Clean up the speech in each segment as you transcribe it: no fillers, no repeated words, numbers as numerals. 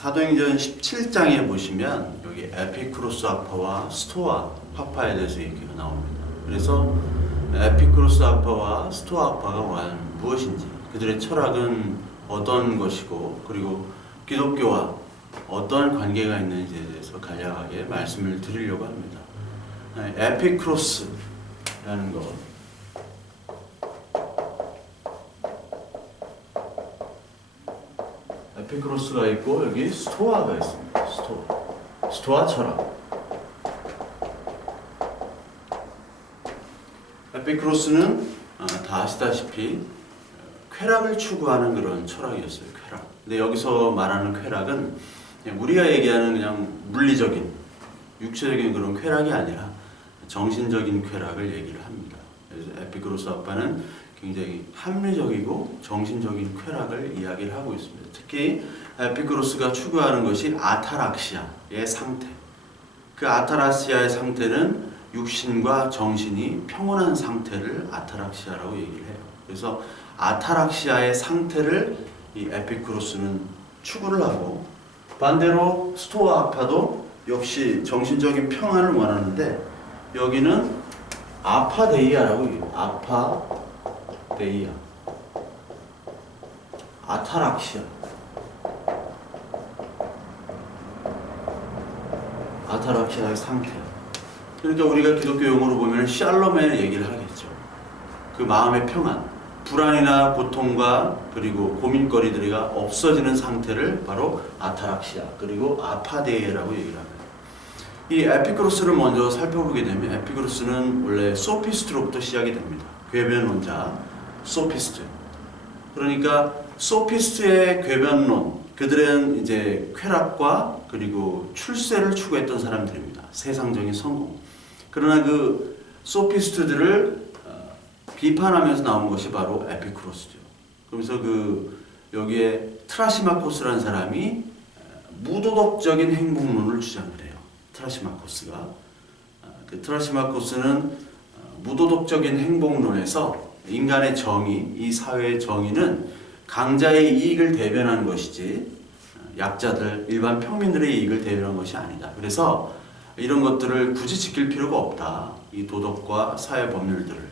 사도행전 17장에 보시면 여기 에피쿠로스 아파와 스토아 파파에 대해서 얘기가 나옵니다. 그래서 에피쿠로스 아파와 스토아 아파가 과연 무엇인지, 그들의 철학은 어떤 것이고, 그리고 기독교와 어떤 관계가 있는지에 대해서 간략하게 말씀을 드리려고 합니다. 에피쿠로스라는 것, 에피쿠로스가 있고 여기 스토아가 있습니다. 스토아 철학. 에피쿠로스는 다 아시다시피 쾌락을 추구하는 그런 철학이었어요. 쾌락. 근데 여기서 말하는 쾌락은 그냥 우리가 얘기하는 그냥 물리적인, 육체적인 그런 쾌락이 아니라 정신적인 쾌락을 얘기를 합니다. 그래서 에피쿠로스 아빠는 굉장히 합리적이고 정신적인 쾌락을 이야기를 하고 있습니다. 특히 에피쿠로스가 추구하는 것이 아타락시아의 상태. 그 아타락시아의 상태는 육신과 정신이 평온한 상태를 아타락시아라고 얘기를 해요. 그래서 아타락시아의 상태를 이 에피쿠로스는 추구를 하고, 반대로 스토아 아파도 역시 정신적인 평안을 원하는데 여기는 아파데이아라고 얘기해요. 아파데이아, 아타락시아, 아타락시아의 상태. 그러니까 우리가 기독교 용어로 보면 샬롬의 얘기를 하겠죠. 그 마음의 평안, 불안이나 고통과 그리고 고민거리들이가 없어지는 상태를 바로 아타락시아, 그리고 아파데이아라고 얘기를 합니다. 이 에피쿠로스를 먼저 살펴보게 되면 에피쿠로스는 원래 소피스트로부터 시작이 됩니다. 궤변론자, 소피스트. 그러니까 소피스트의 궤변론, 그들은 이제 쾌락과 그리고 출세를 추구했던 사람들입니다. 세상적인 성공. 그러나 그 소피스트들을 비판하면서 나온 것이 바로 에피쿠로스죠. 그러면서 여기에 트라시마코스라는 사람이 무도덕적인 행복론을 주장을 해요. 트라시마코스가. 그 트라시마코스는 무도덕적인 행복론에서 인간의 정의, 이 사회의 정의는 강자의 이익을 대변하는 것이지 약자들, 일반 평민들의 이익을 대변하는 것이 아니다. 그래서 이런 것들을 굳이 지킬 필요가 없다. 이 도덕과 사회 법률들을.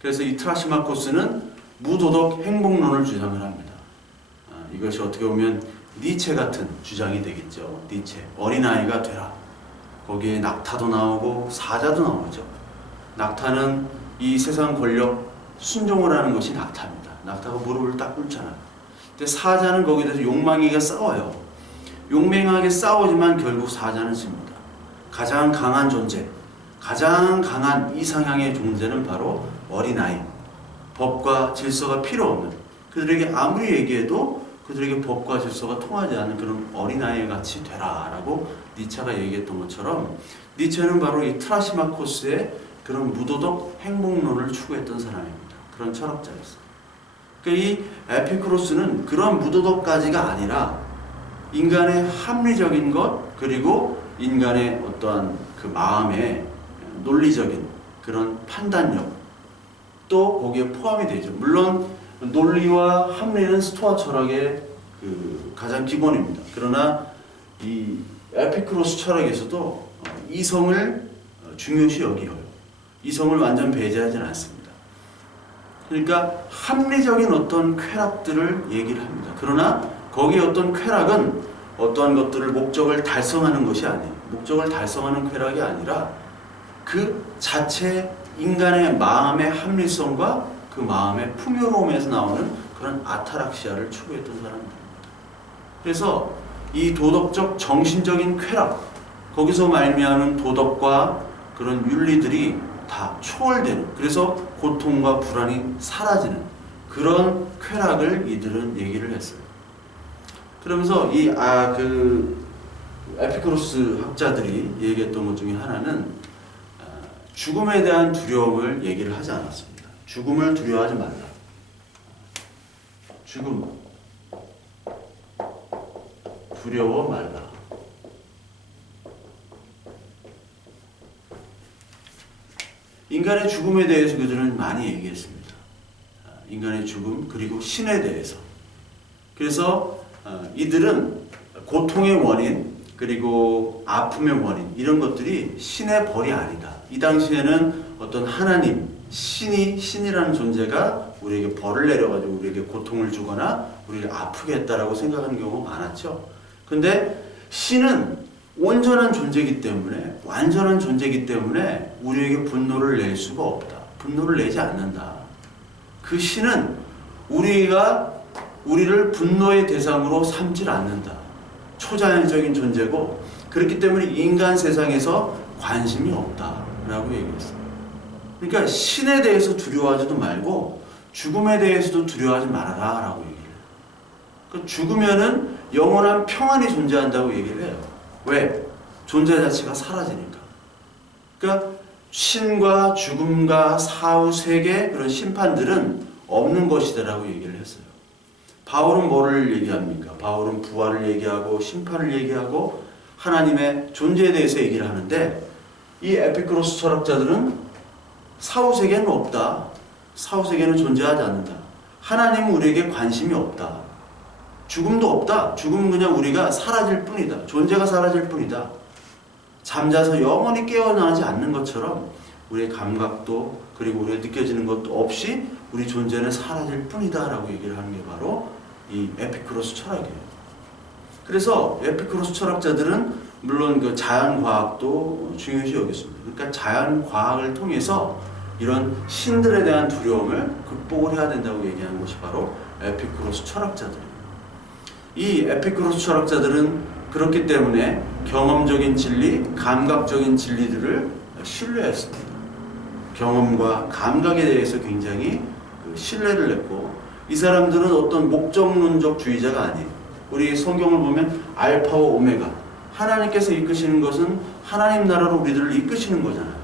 그래서 이 트라시마코스는 무도덕 행복론을 주장을 합니다. 이것이 어떻게 보면 니체 같은 주장이 되겠죠. 니체. 어린아이가 되라. 거기에 낙타도 나오고 사자도 나오죠. 낙타는 이 세상 권력 순종을 하는 것이 낙타입니다. 낙타가 무릎을 딱 꿇잖아요. 근데 사자는 거기에 대해서 욕망이가 싸워요. 용맹하게 싸우지만 결국 사자는 집니다. 가장 강한 존재, 가장 강한 이상향의 존재는 바로 어린아이. 법과 질서가 필요 없는, 그들에게 아무리 얘기해도 그들에게 법과 질서가 통하지 않는 그런 어린아이 같이 되라 라고 니체가 얘기했던 것처럼, 니체는 바로 이 트라시마코스의 그런 무도덕 행복론을 추구했던 사람입니다. 그런 철학자였어요. 그러니까 이 에피쿠로스는 그런 무도덕까지가 아니라 인간의 합리적인 것, 그리고 인간의 어떠한 그 마음의 논리적인 그런 판단력, 또 거기에 포함이 되죠. 물론 논리와 합리는 스토아 철학의 가장 기본입니다. 그러나 이 에피쿠로스 철학에서도 이성을 중요시 여겨요. 이성을 완전 배제하지는 않습니다. 그러니까 합리적인 어떤 쾌락들을 얘기를 합니다. 그러나 거기에 어떤 쾌락은 어떠한 것들을 목적을 달성하는 것이 아니에요. 목적을 달성하는 쾌락이 아니라 그 자체 인간의 마음의 합리성과 그 마음의 풍요로움에서 나오는 그런 아타락시아를 추구했던 사람들입니다. 그래서 이 도덕적 정신적인 쾌락, 거기서 말미암은 도덕과 그런 윤리들이 다 초월되는, 그래서 고통과 불안이 사라지는 그런 쾌락을 이들은 얘기를 했어요. 그러면서 에피쿠로스 학자들이 얘기했던 것 중에 하나는 죽음에 대한 두려움을 얘기를 하지 않았습니다. 죽음을 두려워하지 말라. 죽음 두려워 말라. 인간의 죽음에 대해서 그들은 많이 얘기했습니다. 인간의 죽음, 그리고 신에 대해서. 그래서 이들은 고통의 원인 그리고 아픔의 원인 이런 것들이 신의 벌이 아니다. 이 당시에는 어떤 하나님, 신이라는 존재가 우리에게 벌을 내려가지고 우리에게 고통을 주거나 우리를 아프게 했다라고 생각하는 경우가 많았죠. 근데 신은 온전한 존재이기 때문에, 완전한 존재이기 때문에 우리에게 분노를 낼 수가 없다. 분노를 내지 않는다. 그 신은 우리를 분노의 대상으로 삼질 않는다. 초자연적인 존재고, 그렇기 때문에 인간 세상에서 관심이 없다라고 얘기했어요. 그러니까 신에 대해서 두려워하지도 말고 죽음에 대해서도 두려워하지 말아라 라고 얘기해요. 그러니까 죽으면은 영원한 평안이 존재한다고 얘기를 해요. 왜? 존재 자체가 사라지니까. 그러니까 신과 죽음과 사후 세계 그런 심판들은 없는 것이다라고 얘기를 했어요. 바울은 뭐를 얘기합니까? 바울은 부활을 얘기하고 심판을 얘기하고 하나님의 존재에 대해서 얘기를 하는데, 이 에피쿠로스 철학자들은 사후 세계는 없다. 사후 세계는 존재하지 않는다. 하나님은 우리에게 관심이 없다. 죽음도 없다. 죽음은 그냥 우리가 사라질 뿐이다. 존재가 사라질 뿐이다. 잠자서 영원히 깨어나지 않는 것처럼 우리의 감각도 그리고 우리가 느껴지는 것도 없이 우리 존재는 사라질 뿐이다 라고 얘기를 하는 게 바로 이 에피쿠로스 철학이에요. 그래서 에피쿠로스 철학자들은 물론 그 자연과학도 중요시 여겼습니다. 그러니까 자연과학을 통해서 이런 신들에 대한 두려움을 극복을 해야 된다고 얘기하는 것이 바로 에피쿠로스 철학자들이에요. 이 에피쿠로스 철학자들은 그렇기 때문에 경험적인 진리, 감각적인 진리들을 신뢰했습니다. 경험과 감각에 대해서 굉장히 신뢰를 했고, 이 사람들은 어떤 목적론적 주의자가 아니에요. 우리 성경을 보면 알파와 오메가, 하나님께서 이끄시는 것은 하나님 나라로 우리들을 이끄시는 거잖아요.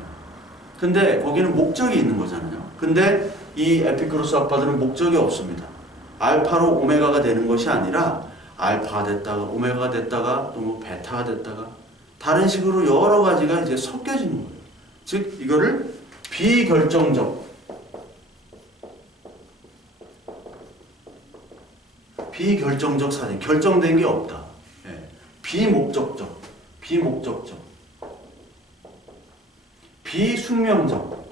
근데 거기는 목적이 있는 거잖아요. 근데 이 에피쿠로스 학파들은 목적이 없습니다. 알파로 오메가가 되는 것이 아니라 알파가 됐다가 오메가가 됐다가 또 뭐 베타가 됐다가 다른 식으로 여러 가지가 이제 섞여지는 거예요. 즉 이거를 비결정적 사진, 결정된 게 없다. 예. 비목적적, 비숙명적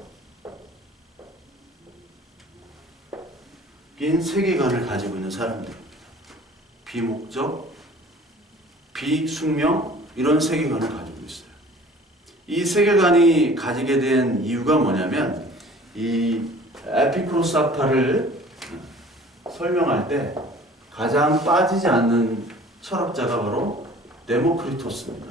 인 세계관을 가지고 있는 사람들입니다. 비목적, 비숙명 이런 세계관을 가지고 있어요. 이 세계관이 가지게 된 이유가 뭐냐면, 이 에피쿠로스 학파를 설명할 때 가장 빠지지 않는 철학자가 바로 데모크리토스입니다.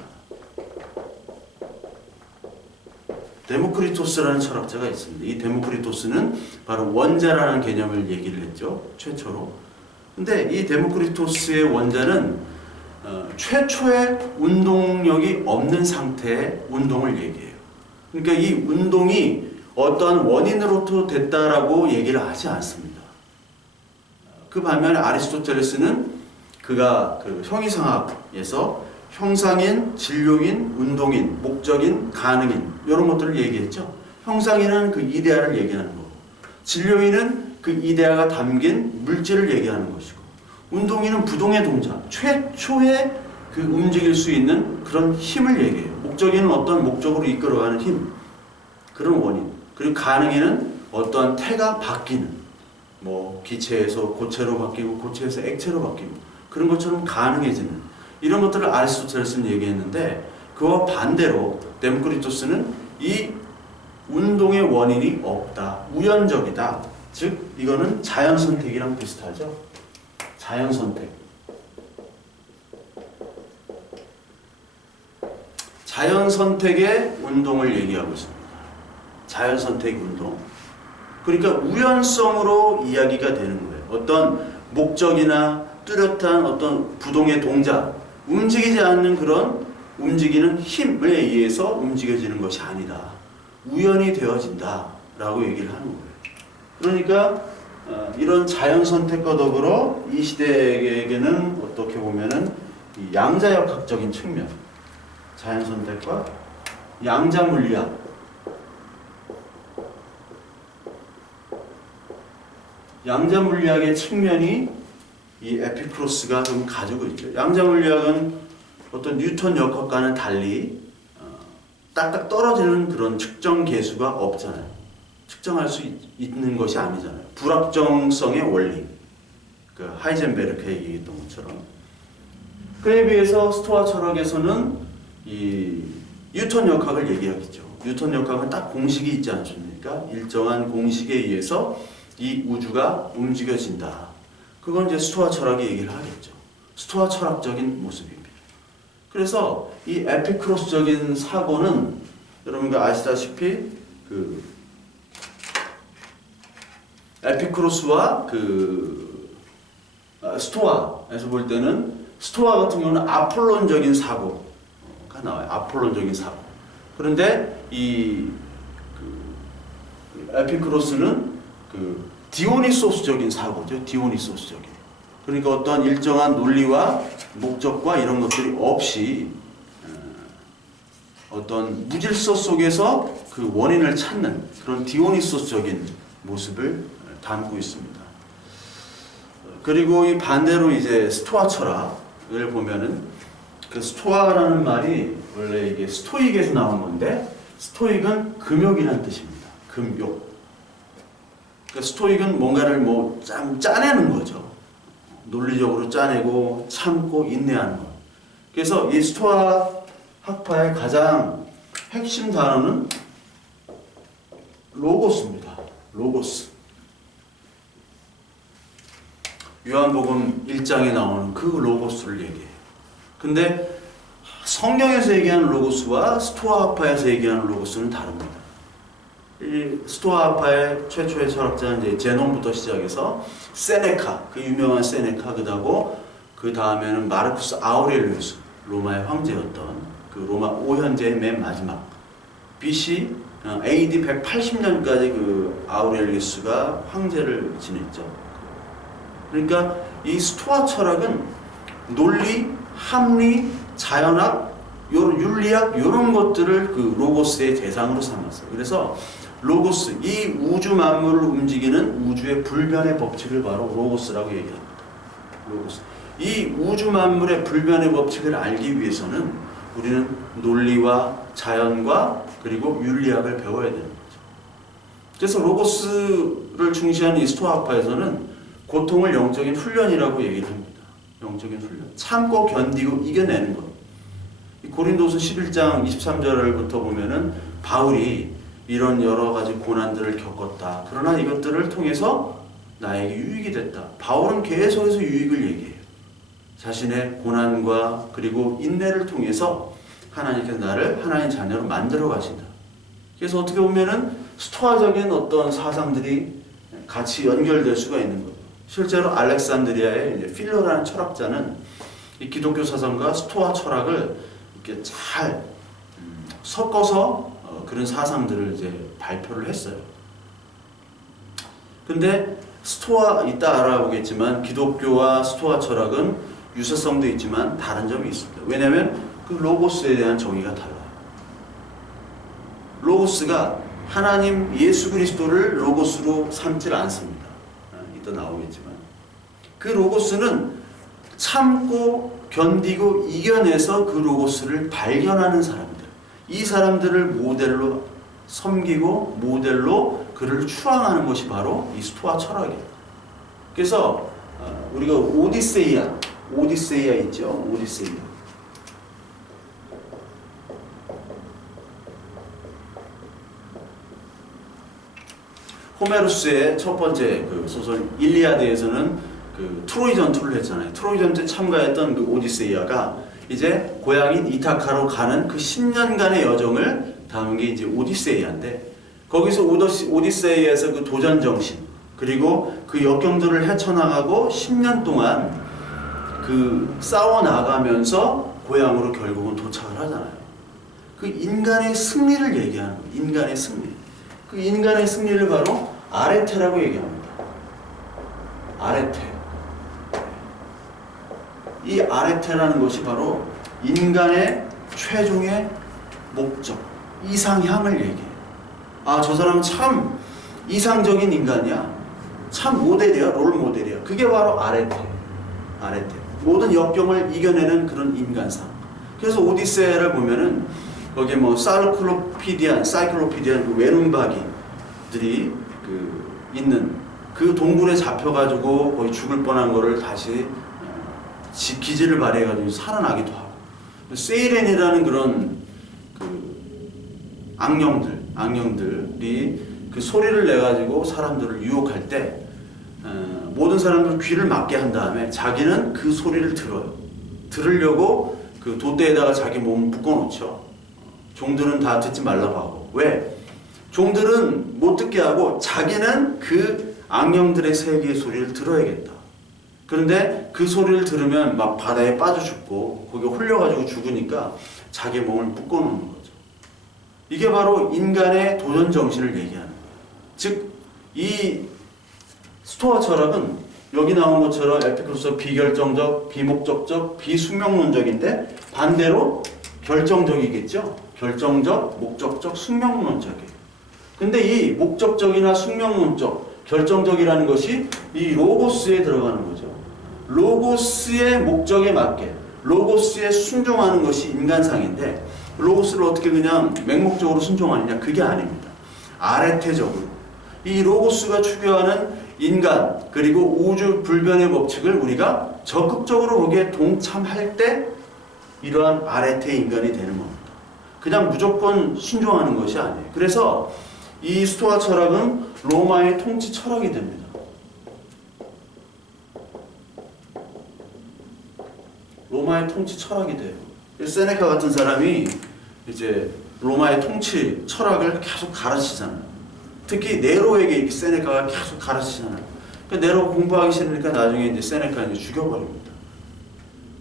데모크리토스라는 철학자가 있습니다. 이 데모크리토스는 바로 원자라는 개념을 얘기를 했죠. 최초로. 근데 이 데모크리토스의 원자는 최초의 운동력이 없는 상태의 운동을 얘기해요. 그러니까 이 운동이 어떠한 원인으로부터 됐다라고 얘기를 하지 않습니다. 그 반면에 아리스토텔레스는 그가 그 형이상학에서 형상인, 진료인, 운동인, 목적인, 가능인 이런 것들을 얘기했죠. 형상인은 그 이데아를 얘기하는 거고, 진료인은 그 이데아가 담긴 물질을 얘기하는 것이고, 운동인은 부동의 동작, 최초의 그 움직일 수 있는 그런 힘을 얘기해요. 목적인은 어떤 목적으로 이끌어가는 힘, 그런 원인. 그리고 가능인은 어떠한 태가 바뀌는, 뭐 기체에서 고체로 바뀌고 고체에서 액체로 바뀌고 그런 것처럼 가능해지는 이런 것들을 아리스토텔레스는 얘기했는데, 그와 반대로 데모크리토스는 이 운동의 원인이 없다, 우연적이다. 즉 이거는 자연 선택이랑 비슷하죠. 자연 선택. 자연 선택의 운동을 얘기하고 있습니다. 자연 선택 운동. 그러니까 우연성으로 이야기가 되는 거예요. 어떤 목적이나 뚜렷한 어떤 부동의 동작, 움직이지 않는 그런 움직이는 힘에 의해서 움직여지는 것이 아니다. 우연이 되어진다 라고 얘기를 하는 거예요. 그러니까 이런 자연 선택과 더불어 이 시대에게는 어떻게 보면은 이 양자역학적인 측면, 자연 선택과 양자 물리학, 양자 물리학의 측면이 이 에피쿠로스가 좀 가지고 있죠. 양자물리학은 어떤 뉴턴 역학과는 달리 딱딱 떨어지는 그런 측정 계수가 없잖아요. 측정할 수 있는 것이 아니잖아요. 불확정성의 원리, 그 하이젠베르크가 얘기했던 것처럼. 그에 비해서 스토아 철학에서는 이 뉴턴 역학을 얘기하겠죠. 뉴턴 역학은 딱 공식이 있지 않습니까? 일정한 공식에 의해서 이 우주가 움직여진다. 그건 이제 스토아 철학이 얘기를 하겠죠. 스토아 철학적인 모습입니다. 그래서 이 에피쿠로스적인 사고는 여러분가 아시다시피 그 에피쿠로스와 그 스토아에서 볼 때는 스토아 같은 경우는 아폴론적인 사고가 나와요. 아폴론적인 사고. 그런데 이 에피쿠로스는 그 디오니소스적인 사고죠. 디오니소스적인. 그러니까 어떤 일정한 논리와 목적과 이런 것들이 없이 어떤 무질서 속에서 그 원인을 찾는 그런 디오니소스적인 모습을 담고 있습니다. 그리고 이 반대로 이제 스토아 철학을 보면은 그 스토아라는 말이 원래 이게 스토익에서 나온 건데 스토익은 금욕이라는 뜻입니다. 금욕. 그러니까 스토익은 뭔가를 뭐 짜내는 거죠. 논리적으로 짜내고 참고 인내하는 것. 그래서 이 스토아 학파의 가장 핵심 단어는 로고스입니다. 로고스. 요한복음 1장에 나오는 그 로고스를 얘기해요. 근데 성경에서 얘기하는 로고스와 스토아 학파에서 얘기하는 로고스는 다릅니다. 이 스토아 학파의 최초의 철학자는 이제 제논부터 시작해서 세네카, 그 유명한 세네카, 그 다음에는 마르쿠스 아우렐리우스, 로마의 황제였던 그 로마 5현제의 맨 마지막 BC AD 180년까지 그 아우렐리우스가 황제를 지냈죠. 그러니까 이 스토아 철학은 논리, 합리, 자연학, 요런 윤리학 이런 것들을 그 로고스의 대상으로 삼았어요. 그래서 로고스, 이 우주 만물을 움직이는 우주의 불변의 법칙을 바로 로고스라고 얘기합니다. 로고스. 이 우주 만물의 불변의 법칙을 알기 위해서는 우리는 논리와 자연과 그리고 윤리학을 배워야 되는 거죠. 그래서 로고스를 중시하는 이 스토아 학파에서는 고통을 영적인 훈련이라고 얘기를 합니다. 영적인 훈련. 참고 견디고 이겨내는 것. 고린도서 11장 23절부터 보면은 바울이 이런 여러 가지 고난들을 겪었다. 그러나 이것들을 통해서 나에게 유익이 됐다. 바울은 계속해서 유익을 얘기해요. 자신의 고난과 그리고 인내를 통해서 하나님께서 나를 하나님의 자녀로 만들어 가신다. 그래서 어떻게 보면은 스토아적인 어떤 사상들이 같이 연결될 수가 있는 거예요. 실제로 알렉산드리아의 이제 필러라는 철학자는 이 기독교 사상과 스토아 철학을 이렇게 잘 섞어서 그런 사상들을 이제 발표를 했어요. 근데 스토아 이따 알아보겠지만 기독교와 스토아 철학은 유사성도 있지만 다른 점이 있습니다. 왜냐하면 그 로고스에 대한 정의가 달라요. 로고스가 하나님 예수 그리스도를 로고스로 삼질 않습니다. 이따 나오겠지만 그 로고스는 참고 견디고 이겨내서 그 로고스를 발견하는 사람들, 이 사람들을 모델로 섬기고 모델로 그를 추앙하는 것이 바로 이 스토아 철학이에요. 그래서 우리가 오디세이아 있죠? 오디세이아. 호메로스의 첫 번째 그 소설 일리아드에서는 그 트로이 전투를 했잖아요. 트로이 전투에 참가했던 그 오디세이아가 이제 고향인 이타카로 가는 그 10년간의 여정을 담은 게 이제 오디세이아인데, 거기서 오디세이아에서 그 도전 정신 그리고 그 역경들을 헤쳐나가고 10년 동안 그 싸워 나가면서 고향으로 결국은 도착을 하잖아요. 그 인간의 승리를 얘기하는 거예요. 인간의 승리. 그 인간의 승리를 바로 아레테라고 얘기합니다. 아레테. 이 아레테라는 것이 바로 인간의 최종의 목적, 이상향을 얘기해요. 아, 저 사람은 참 이상적인 인간이야. 참 모델이야. 롤 모델이야. 그게 바로 아레테. 아레테. 모든 역경을 이겨내는 그런 인간상. 그래서 오디세이를 보면은 거기에 뭐 사이클로피디안 그 외눈박이들이 그 있는 그 동굴에 잡혀가지고 거의 죽을 뻔한 거를 다시 기지를 발휘해가지고 살아나기도 하고, 세이렌이라는 그런 그 악령들이 그 소리를 내가지고 사람들을 유혹할 때 모든 사람들 귀를 막게 한 다음에 자기는 그 소리를 들어요. 들으려고 그 돛대에다가 자기 몸을 묶어놓죠. 종들은 다 듣지 말라고 하고. 왜? 종들은 못 듣게 하고 자기는 그 악령들의 세계의 소리를 들어야겠다. 그런데 그 소리를 들으면 막 바다에 빠져 죽고 거기에 홀려가지고 죽으니까 자기 몸을 묶어놓는 거죠. 이게 바로 인간의 도전 정신을 얘기하는 거예요. 즉, 이 스토아 철학은 여기 나온 것처럼 에피쿠로스 비결정적, 비목적적, 비숙명론적인데 반대로 결정적이겠죠. 결정적, 목적적, 숙명론적이에요. 근데 이 목적적이나 숙명론적, 결정적이라는 것이 이 로고스에 들어가는 거죠. 로고스의 목적에 맞게 로고스에 순종하는 것이 인간상인데, 로고스를 어떻게 그냥 맹목적으로 순종하느냐? 그게 아닙니다. 아레테적으로 이 로고스가 추구하는 인간 그리고 우주 불변의 법칙을 우리가 적극적으로 거기에 동참할 때 이러한 아레테 인간이 되는 겁니다. 그냥 무조건 순종하는 것이 아니에요. 그래서 이 스토아 철학은 로마의 통치 철학이 됩니다. 로마의 통치 철학이 돼요. 세네카 같은 사람이 이제 로마의 통치 철학을 계속 가르치잖아요. 특히 네로에게 세네카가 계속 가르치잖아요. 그러니까 네로 공부하기 싫으니까 나중에 이제 세네카 이제 죽여버립니다.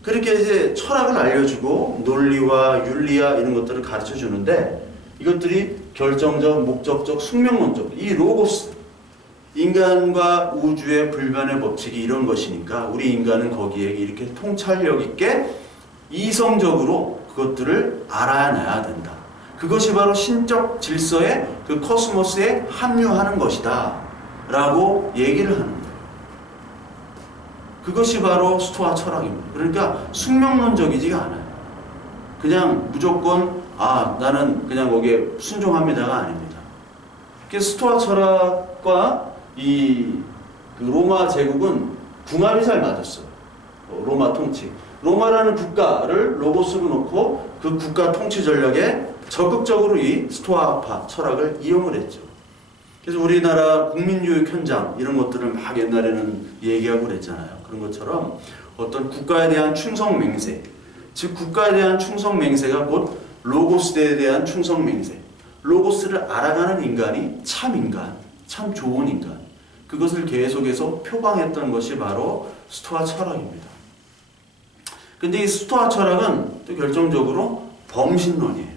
그렇게 이제 철학을 알려주고 논리와 윤리와 이런 것들을 가르쳐 주는데, 이것들이 결정적, 목적적, 숙명론적, 이 로고스, 인간과 우주의 불변의 법칙이 이런 것이니까 우리 인간은 거기에 이렇게 통찰력 있게 이성적으로 그것들을 알아내야 된다. 그것이 바로 신적 질서의 그 코스모스에 합류하는 것이다 라고 얘기를 하는 거예요. 그것이 바로 스토아 철학입니다. 그러니까 숙명론적이지가 않아요. 그냥 무조건 나는 그냥 거기에 순종합니다가 아닙니다. 스토아 철학과 그 로마 제국은 궁합이 잘 맞았어요. 로마 통치. 로마라는 국가를 로고스로 놓고 그 국가 통치 전략에 적극적으로 이 스토아파 철학을 이용을 했죠. 그래서 우리나라 국민교육 현장 이런 것들을 막 옛날에는 얘기하고 그랬잖아요. 그런 것처럼 어떤 국가에 대한 충성 맹세, 즉 국가에 대한 충성 맹세가 곧 로고스에 대한 충성 맹세. 로고스를 알아가는 인간이 참 인간, 참 좋은 인간. 그것을 계속해서 표방했던 것이 바로 스토아 철학입니다. 근데 이 스토아 철학은 또 결정적으로 범신론이에요.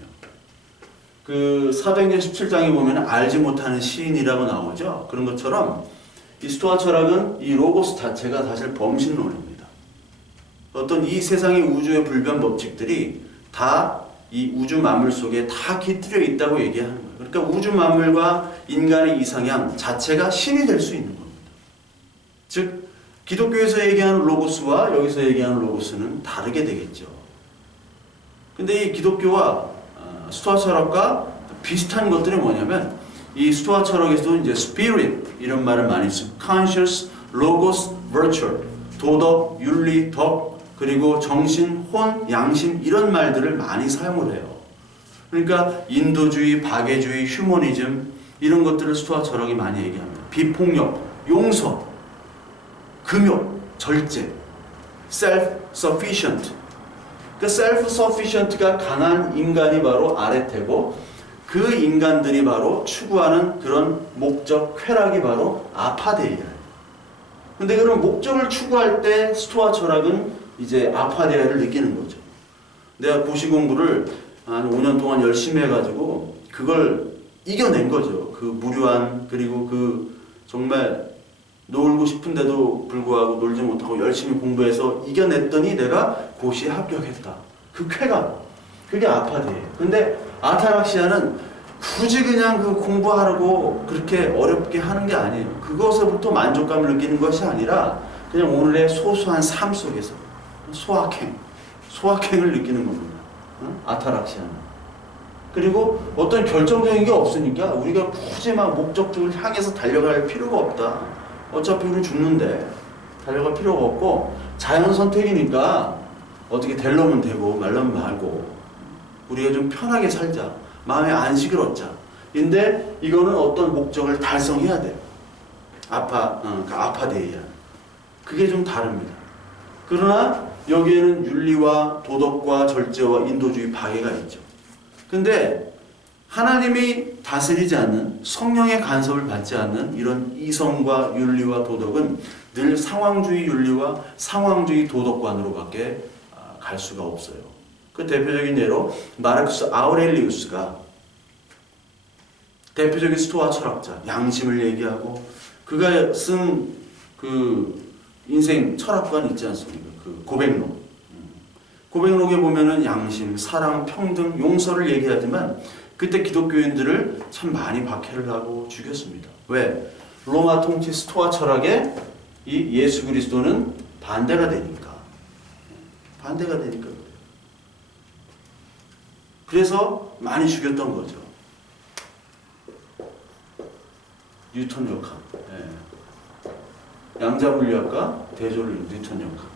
그 사도행전 17장에 보면 알지 못하는 시인이라고 나오죠. 그런 것처럼 이 스토아 철학은 이 로고스 자체가 사실 범신론입니다. 어떤 이 세상의 우주의 불변 법칙들이 다 이 우주 만물 속에 다 깃들여 있다고 얘기하는 거예요. 그러니까 우주 만물과 인간의 이상향 자체가 신이 될 수 있는 겁니다. 즉 기독교에서 얘기하는 로고스와 여기서 얘기하는 로고스는 다르게 되겠죠. 근데 이 기독교와 스토아 철학과 비슷한 것들이 뭐냐면, 이 스토아 철학에서도 이제 spirit 이런 말을 많이 쓰고 conscious, logos, virtue, 도덕, 윤리, 덕, 그리고 정신, 혼, 양심 이런 말들을 많이 사용을 해요. 그러니까 인도주의, 박애주의, 휴머니즘 이런 것들을 스토아 철학이 많이 얘기합니다. 비폭력, 용서, 금욕, 절제, self-sufficient. 그 self-sufficient가 강한 인간이 바로 아레테고, 그 인간들이 바로 추구하는 그런 목적, 쾌락이 바로 아파데이아예요. 근데 그런 목적을 추구할 때 스토아 철학은 이제 아파데이아를 느끼는 거죠. 내가 고시 공부를 한 5년 동안 열심히 해가지고 그걸 이겨낸 거죠. 그 무료한, 그리고 그 정말 놀고 싶은데도 불구하고 놀지 못하고 열심히 공부해서 이겨냈더니 내가 고시에 합격했다. 그 쾌감, 그게 아파데이아예요. 근데 아타락시아는 굳이 그냥 그 공부하라고 그렇게 어렵게 하는 게 아니에요. 그것에부터 만족감을 느끼는 것이 아니라 그냥 오늘의 소소한 삶 속에서 소확행을 느끼는 겁니다. 아타락시아는. 그리고 어떤 결정적인 게 없으니까 우리가 굳이 막 목적지를 향해서 달려갈 필요가 없다. 어차피 우리는 죽는데 달려갈 필요가 없고 자연 선택이니까 어떻게 되려면 되고 말려면 말고 우리가 좀 편하게 살자. 마음의 안식을 얻자. 근데 이거는 어떤 목적을 달성해야 돼요. 아파데이아. 그게 좀 다릅니다. 그러나 여기에는 윤리와 도덕과 절제와 인도주의 파괴가 있죠. 근데 하나님이 다스리지 않는, 성령의 간섭을 받지 않는 이런 이성과 윤리와 도덕은 늘 상황주의 윤리와 상황주의 도덕관으로밖에 갈 수가 없어요. 그 대표적인 예로 마르쿠스 아우렐리우스가 대표적인 스토아 철학자, 양심을 얘기하고 그가 쓴 그 인생 철학관 있지 않습니까? 그 고백록. 고백록에 보면은 양심, 사랑, 평등, 용서를 얘기하지만 그때 기독교인들을 참 많이 박해를 하고 죽였습니다. 왜? 로마 통치 스토아 철학에 이 예수 그리스도는 반대가 되니까. 반대가 되니까 그래요. 그래서 많이 죽였던 거죠. 뉴턴 역학. 양자물리학과 대조를 뉴턴 역학.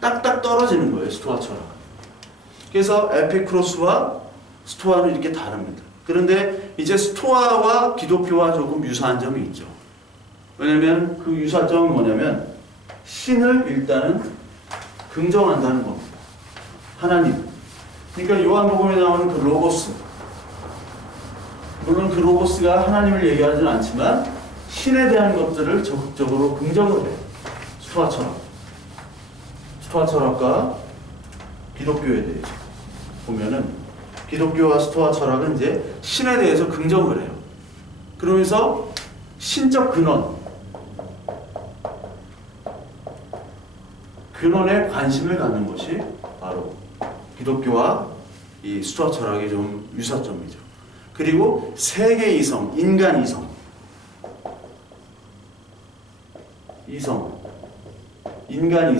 딱딱 떨어지는 거예요. 스토아 철학. 그래서 에피쿠로스와 스토아는 이렇게 다릅니다. 그런데 이제 스토아와 기독교와 조금 유사한 점이 있죠. 왜냐하면 그 유사점은 뭐냐면 신을 일단은 긍정한다는 겁니다. 하나님. 그러니까 요한복음에 나오는 그 로고스. 물론 그 로고스가 하나님을 얘기하지는 않지만 신에 대한 것들을 적극적으로 긍정을 해요. 스토아 철학. 스토아 철학과 기독교에 대해서 보면은 기독교와 스토아 철학은 이제 신에 대해서 긍정을 해요. 그러면서 신적 근원에 관심을 갖는 것이 바로 기독교와 이 스토아 철학의 좀 유사점이죠. 그리고 세계 이성, 인간 이성, 인간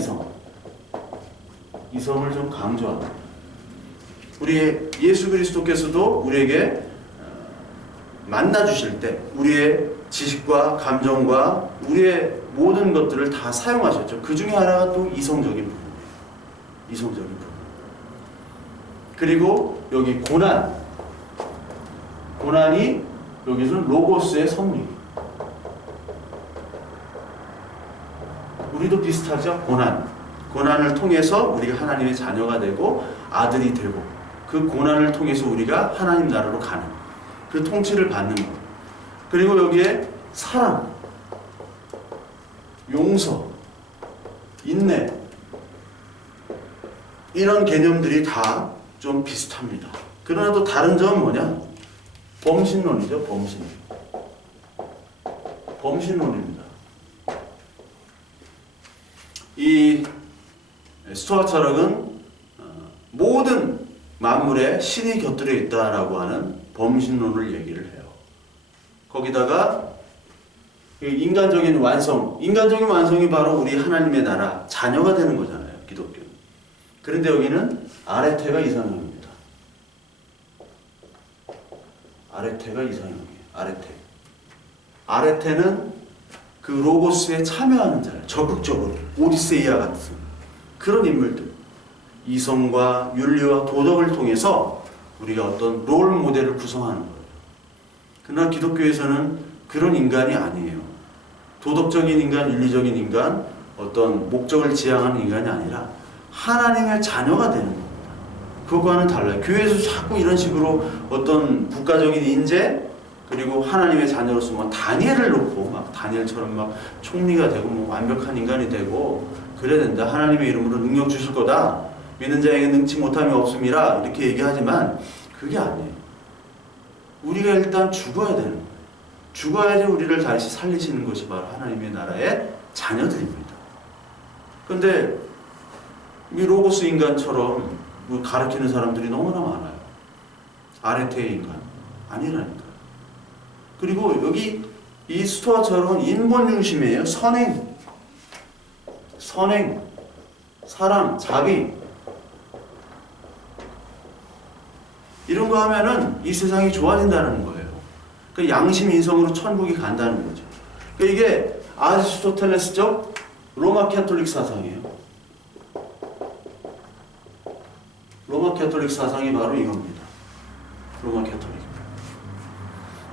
이성을 좀 강조합니다. 우리 예수 그리스도께서도 우리에게 만나 주실 때 우리의 지식과 감정과 우리의 모든 것들을 다 사용하셨죠. 그 중에 하나가 또 이성적인 부분이에요. 이성적인 부분. 그리고 여기 고난이 여기서는 로고스의 섭리. 우리도 비슷하죠. 고난을 통해서 우리가 하나님의 자녀가 되고 아들이 되고 그 고난을 통해서 우리가 하나님 나라로 가는 그 통치를 받는 것. 그리고 여기에 사랑, 용서, 인내 이런 개념들이 다 좀 비슷합니다. 그러나 또 다른 점은 뭐냐? 범신론이죠. 범신론입니다. 이 스토아 철학은 모든 만물에 신이 곁들여 있다라고 하는 범신론을 얘기를 해요. 거기다가 인간적인 완성이 바로 우리 하나님의 나라 자녀가 되는 거잖아요. 기독교는. 그런데 여기는 아레테가 이상형입니다. 아레테가 이상형이에요. 아레테는 그 로고스에 참여하는 자예요. 적극적으로 오디세이아 같은 그런 인물들. 이성과 윤리와 도덕을 통해서 우리가 어떤 롤 모델을 구성하는 거예요. 그러나 기독교에서는 그런 인간이 아니에요. 도덕적인 인간, 윤리적인 인간, 어떤 목적을 지향하는 인간이 아니라 하나님의 자녀가 되는 겁니다. 그것과는 달라요. 교회에서 자꾸 이런 식으로 어떤 국가적인 인재, 그리고 하나님의 자녀로서 뭐 다니엘을 놓고 막 다니엘처럼 막 총리가 되고 뭐 완벽한 인간이 되고 그래야 된다. 하나님의 이름으로 능력 주실 거다. 믿는 자에게 능치 못함이 없음이라 이렇게 얘기하지만 그게 아니에요. 우리가 일단 죽어야 되는 거예요. 죽어야지 우리를 다시 살리시는 것이 바로 하나님의 나라의 자녀들입니다. 그런데 이 로고스 인간처럼 가르치는 사람들이 너무나 많아요. 아레테의 인간 아니라니까요. 그리고 여기 이 스토아 철학은 인본 중심이에요. 선행, 사랑, 자비 이런 거 하면은 이 세상이 좋아진다는 거예요. 그 양심 인성으로 천국이 간다는 거죠. 그러니까 이게 아리스토텔레스적 로마 캐톨릭 사상이에요. 로마 캐톨릭 사상이 바로 이겁니다. 로마 캐톨릭.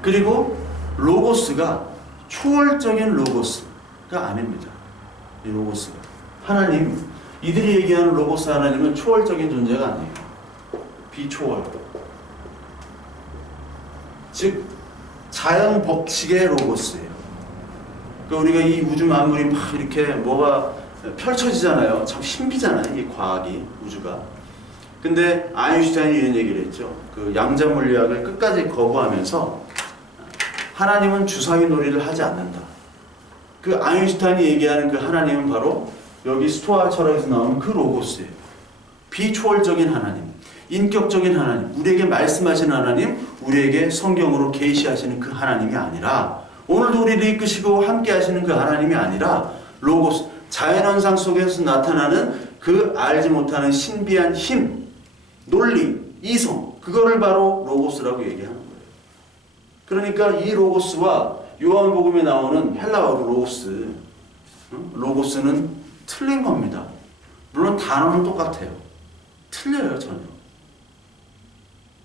그리고 로고스가 초월적인 로고스가 아닙니다. 이 로고스가 하나님, 이들이 얘기하는 로고스 하나님은 초월적인 존재가 아니에요. 비초월. 즉 자연 법칙의 로고스예요. 그러니까 우리가 이 우주 만물이 막 이렇게 뭐가 펼쳐지잖아요. 참 신비잖아요. 이 과학이, 우주가. 근데 아인슈타인이 이런 얘기를 했죠. 그 양자 물리학을 끝까지 거부하면서 하나님은 주사위 놀이를 하지 않는다. 그 아인슈타인이 얘기하는 그 하나님은 바로 여기 스토아 철학에서 나오는 그 로고스예요. 비초월적인 하나님, 인격적인 하나님, 우리에게 말씀하시는 하나님, 우리에게 성경으로 계시하시는 그 하나님이 아니라, 오늘도 우리를 이끄시고 함께 하시는 그 하나님이 아니라 로고스, 자연현상 속에서 나타나는 그 알지 못하는 신비한 힘, 논리, 이성, 그거를 바로 로고스라고 얘기하는 거예요. 그러니까 이 로고스와 요한복음에 나오는 헬라어로 로고스, 로고스는 틀린 겁니다. 물론 단어는 똑같아요. 틀려요, 전혀.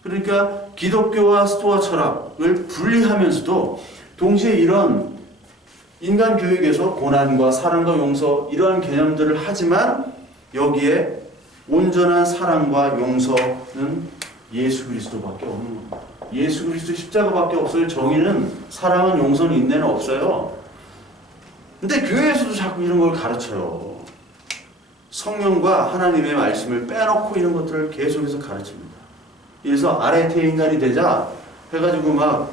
그러니까 기독교와 스토아 철학을 분리하면서도 동시에 이런 인간 교육에서 고난과 사랑과 용서 이러한 개념들을 하지만 여기에 온전한 사랑과 용서는 예수 그리스도밖에 없는 겁니다. 예수 그리스도 십자가밖에 없어요. 정의는, 사랑은, 용서는, 인내는 없어요. 근데 교회에서도 자꾸 이런 걸 가르쳐요. 성령과 하나님의 말씀을 빼놓고 이런 것들을 계속해서 가르칩니다. 그래서 아레테 인간이 되자 해가지고 막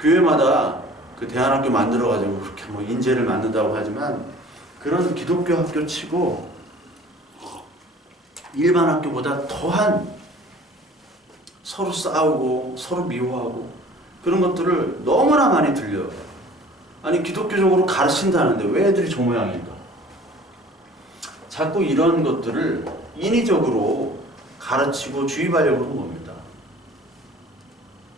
교회마다 그 대안학교 만들어가지고 그렇게 뭐 인재를 만든다고 하지만 그런 기독교 학교 치고 일반 학교보다 더한 서로 싸우고 서로 미워하고 그런 것들을 너무나 많이 들려요. 아니 기독교적으로 가르친다는데 왜 애들이 저 모양일까? 자꾸 이런 것들을 인위적으로 가르치고 주입하려고 하는 겁니다.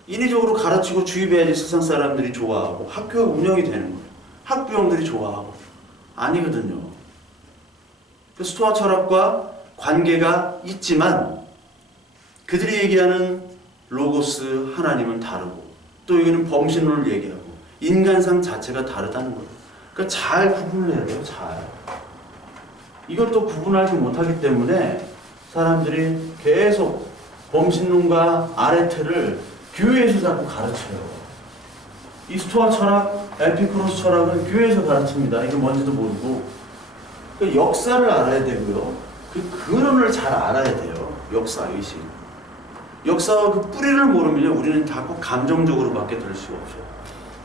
인위적으로 가르치고 주입해야지 세상 사람들이 좋아하고 학교가 운영이 되는 거예요. 학부형들이 좋아하고. 아니거든요. 그 스토아 철학과 관계가 있지만 그들이 얘기하는 로고스 하나님은 다르고 또 여기는 범신론을 얘기하고 인간상 자체가 다르다는 거예요. 그러니까 잘 구분을 해야 돼요. 잘. 이걸 또 구분하지 못하기 때문에 사람들이 계속 범신론과 아레테를 교회에서 자꾸 가르쳐요. 이 스토아 철학, 에피쿠로스 철학은 교회에서 가르칩니다. 이거 뭔지도 모르고. 그 역사를 알아야 되고요. 그 근원을 잘 알아야 돼요. 역사 의식. 역사와 그 뿌리를 모르면 우리는 자꾸 감정적으로밖에 들 수가 없어요.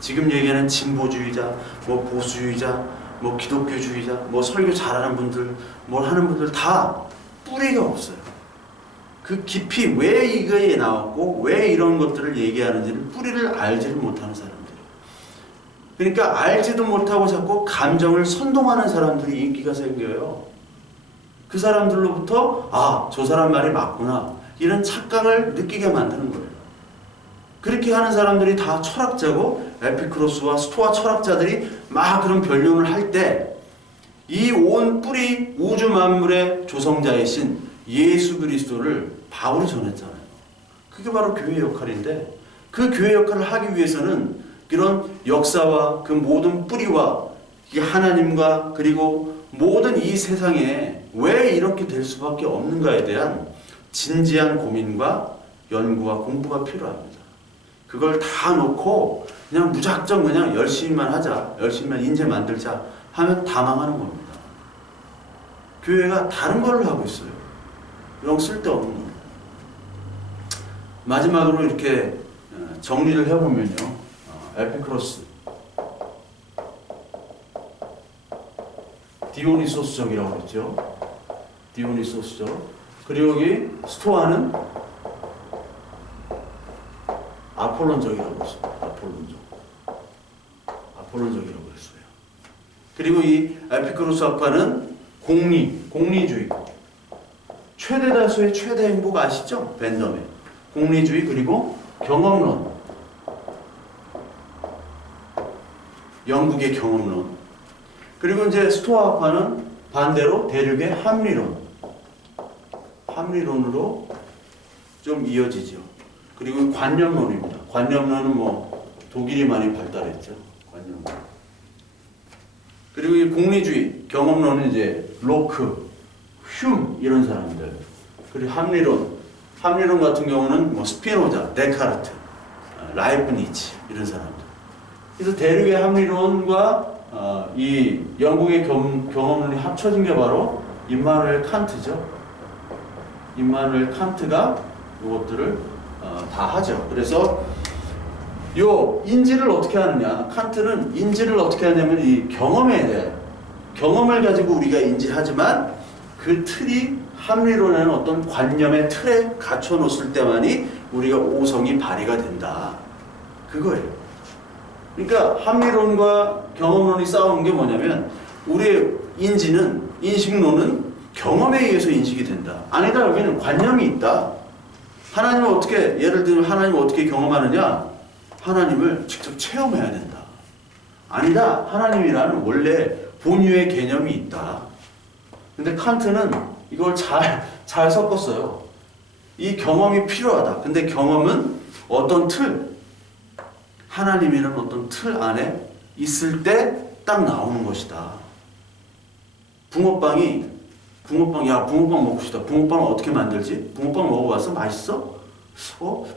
지금 얘기하는 진보주의자, 뭐 보수주의자, 뭐 기독교주의자, 뭐 설교 잘하는 분들, 뭘 하는 분들 다 뿌리가 없어요. 그 깊이 왜 이거에 나왔고 왜 이런 것들을 얘기하는지를 뿌리를 알지를 못하는 사람들. 그러니까 알지도 못하고 자꾸 감정을 선동하는 사람들이 인기가 생겨요. 그 사람들로부터 아, 저 사람 말이 맞구나 이런 착각을 느끼게 만드는 거예요. 그렇게 하는 사람들이 다 철학자고 에피쿠로스와 스토아 철학자들이 막 그런 변론을 할 때 이 온 뿌리 우주 만물의 조성자이신 예수 그리스도를 바울이 전했잖아요. 그게 바로 교회의 역할인데 그 교회 역할을 하기 위해서는 이런 역사와 그 모든 뿌리와 이 하나님과 그리고 모든 이 세상에 왜 이렇게 될 수밖에 없는가에 대한 진지한 고민과 연구와 공부가 필요합니다. 그걸 다 놓고 그냥 무작정 그냥 열심히만 하자, 열심히만 인재 만들자 하면 다 망하는 겁니다. 교회가 다른 걸 하고 있어요. 영 쓸데없는 거. 마지막으로 이렇게 정리를 해보면요. 에피쿠로스, 디오니소스적이라고 그랬죠. 디오니소스적. 그리고 여기 스토아는 아폴론적이라고 했어요. 아폴론적이라고 했어요. 그리고 이 에피쿠로스 학파는 공리주의. 최대 다수의 최대 행복 아시죠? 벤덤의 공리주의 그리고 경험론. 영국의 경험론. 그리고 이제 스토아 학파는 반대로 대륙의 합리론으로 좀 이어지죠. 그리고 관념론입니다. 관념론은 뭐 독일이 많이 발달했죠. 관념론. 그리고 이 공리주의, 경험론은 이제 로크, 흉 이런 사람들. 그리고 합리론 같은 경우는 뭐 스피노자, 데카르트, 라이프니츠 이런 사람들. 그래서 대륙의 합리론과 이 영국의 경험론이 합쳐진 게 바로 임마누엘 칸트죠. 임마누엘 칸트가 이것들을 다 하죠. 그래서 요 인지를 어떻게 하느냐? 칸트는 인지를 어떻게 하냐면 이 경험에 대해 경험을 가지고 우리가 인지하지만 그 틀이 합리론에는 어떤 관념의 틀에 갖춰 놓았을 때만이 우리가 오성이 발휘가 된다. 그거예요. 그러니까 합리론과 경험론이 싸우는 게 뭐냐면 우리의 인식론은 경험에 의해서 인식이 된다. 아니다. 여기는 관념이 있다. 하나님을 어떻게 예를 들면 하나님을 어떻게 경험하느냐? 하나님을 직접 체험해야 된다. 아니다. 하나님이라는 원래 본유의 개념이 있다. 근데 칸트는 이걸 잘 섞었어요. 이 경험이 필요하다. 근데 경험은 어떤 하나님이라는 어떤 틀 안에 있을 때 딱 나오는 것이다. 붕어빵 먹고 싶다. 붕어빵을 어떻게 만들지? 붕어빵 먹어봤어? 맛있어?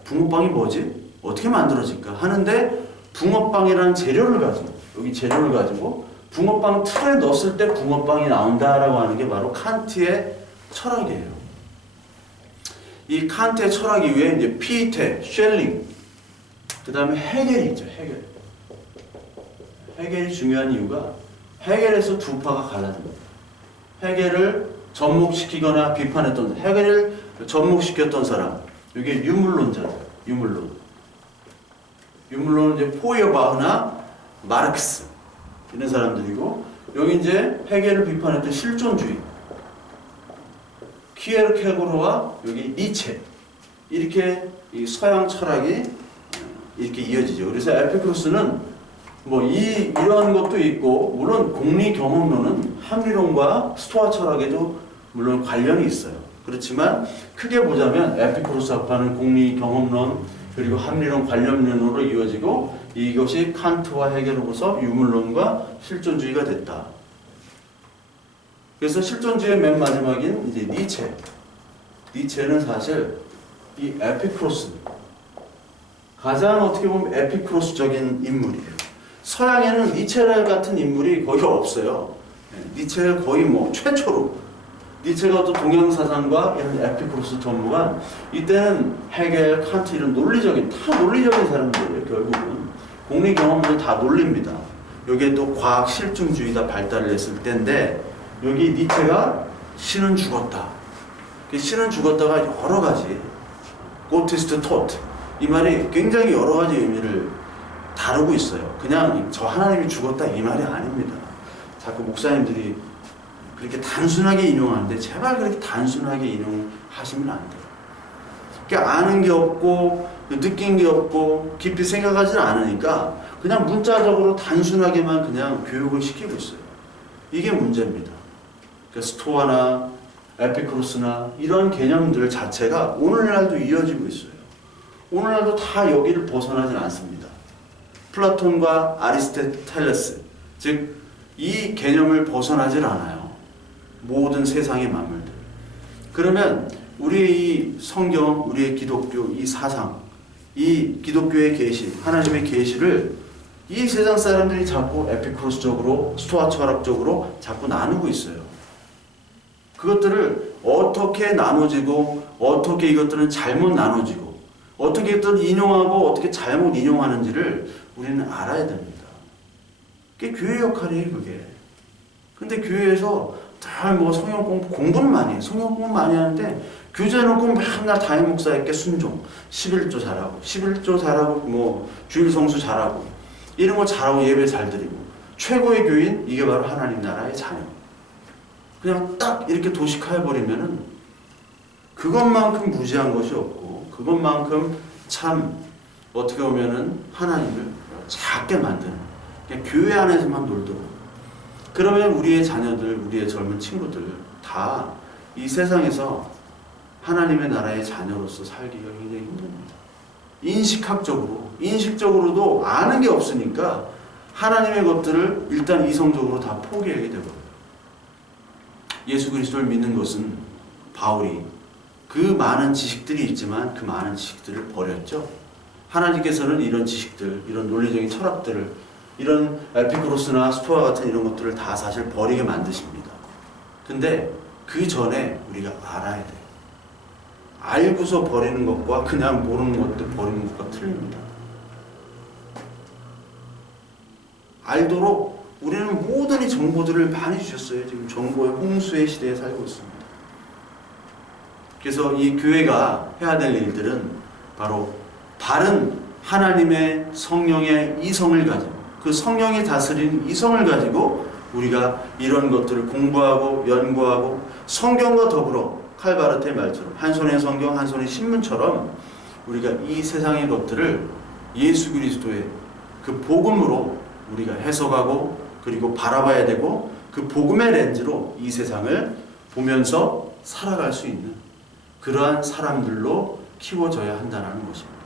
붕어빵이 뭐지? 어떻게 만들어질까? 하는데 붕어빵이라는 재료를 가지고 붕어빵 틀에 넣었을 때 붕어빵이 나온다라고 하는 게 바로 칸트의 철학이에요. 이 칸트의 철학 이후에 이제 피테, 쉘링, 그 다음에 헤겔이 있죠. 헤겔이 중요한 이유가 헤겔에서 두 파가 갈라집니다. 헤겔을 접목시키거나 비판했던 헤겔을 접목시켰던 사람, 이게 유물론자죠. 유물론은 이제 포이어바흐나 마르크스 이런 사람들이고, 여기 이제 헤겔을 비판했던 실존주의, 키에르케고르와 여기 니체, 이렇게 이 서양 철학이 이렇게 이어지죠. 그래서 에피쿠로스는 뭐 이런 것도 있고, 물론 공리 경험론은 합리론과 스토아 철학에도 물론 관련이 있어요. 그렇지만 크게 보자면 에피쿠로스 학파는 공리 경험론 그리고 합리론 관념론으로 이어지고, 이것이 칸트와 헤겔로부터 유물론과 실존주의가 됐다. 그래서 실존주의의 맨 마지막인 이제 니체는 사실 이 에피쿠로스, 가장 어떻게 보면 에피쿠로스적인 인물이에요. 서양에는 니체 같은 인물이 거의 없어요. 니체가 거의 뭐 최초로, 니체가 또 동양 사상과 이런 에피쿠로스 전무가, 이때는 헤겔, 칸트 이런 논리적인 사람들이에요. 결국은 공리 경험은 다 논리입니다. 여기에 또 과학 실증주의가 발달을 했을 때인데, 여기 니체가 신은 죽었다. 신은 죽었다가 여러 가지 고티스트 토트, 이 말이 굉장히 여러 가지 의미를 다루고 있어요. 그냥 저 하나님이 죽었다 이 말이 아닙니다. 자꾸 목사님들이 그렇게 단순하게 인용하는데 제발 그렇게 단순하게 인용하시면 안 돼요. 그러니까 아는 게 없고 느낀 게 없고 깊이 생각하지 않으니까 그냥 문자적으로 단순하게만 그냥 교육을 시키고 있어요. 이게 문제입니다. 그러니까 스토아나 에피쿠로스나 이런 개념들 자체가 오늘날도 이어지고 있어요. 오늘날도 다 여기를 벗어나진 않습니다. 플라톤과 아리스토텔레스, 즉 이 개념을 벗어나질 않아요. 모든 세상의 만물들. 그러면 우리의 이 성경, 우리의 기독교, 이 사상, 이 기독교의 계시, 하나님의 계시를 이 세상 사람들이 자꾸 에피쿠로스적으로, 스토아 철학적으로 자꾸 나누고 있어요. 그것들을 어떻게 나눠지고, 어떻게 이것들은 잘못 나눠지고, 어떻게 이것들을 인용하고 어떻게 잘못 인용하는지를 우리는 알아야 됩니다. 그게 교회 역할이에요, 그게. 근데 교회에서 다 뭐 성경 공부는 많이 해요. 성경 공부 많이 하는데, 교재 놓고 맨날 담임 목사에게 순종, 11조 잘하고 뭐 주일 성수 잘하고, 이런 거 잘하고 예배 잘 드리고, 최고의 교인, 이게 바로 하나님 나라의 자녀. 그냥 딱 이렇게 도식화해버리면은 그것만큼 무지한 것이 없고, 그것만큼 참 어떻게 보면은 하나님을 작게 만드는, 그냥 교회 안에서만 놀도록. 그러면 우리의 자녀들, 우리의 젊은 친구들 다 이 세상에서 하나님의 나라의 자녀로서 살기가 굉장히 힘듭니다. 인식적으로도 아는 게 없으니까 하나님의 것들을 일단 이성적으로 다 포기하게 되거든요. 예수 그리스도를 믿는 것은 바울이 그 많은 지식들이 있지만 그 많은 지식들을 버렸죠. 하나님께서는 이런 지식들, 이런 논리적인 철학들을, 이런 에피쿠로스나 스토아 같은 이런 것들을 다 사실 버리게 만드십니다. 근데 그 전에 우리가 알아야 돼요. 알고서 버리는 것과 그냥 모르는 것도 버리는 것과 틀립니다. 알도록 우리는 모든 이 정보들을 많이 주셨어요. 지금 정보의 홍수의 시대에 살고 있습니다. 그래서 이 교회가 해야 될 일들은 바로 바른 하나님의 성령의 이성을 가지고, 그 성령이 다스리는 이성을 가지고 우리가 이런 것들을 공부하고 연구하고, 성경과 더불어 칼바르트의 말처럼 한 손에 성경 한 손에 신문처럼 우리가 이 세상의 것들을 예수 그리스도의 그 복음으로 우리가 해석하고 그리고 바라봐야 되고, 그 복음의 렌즈로 이 세상을 보면서 살아갈 수 있는 그러한 사람들로 키워져야 한다는 것입니다.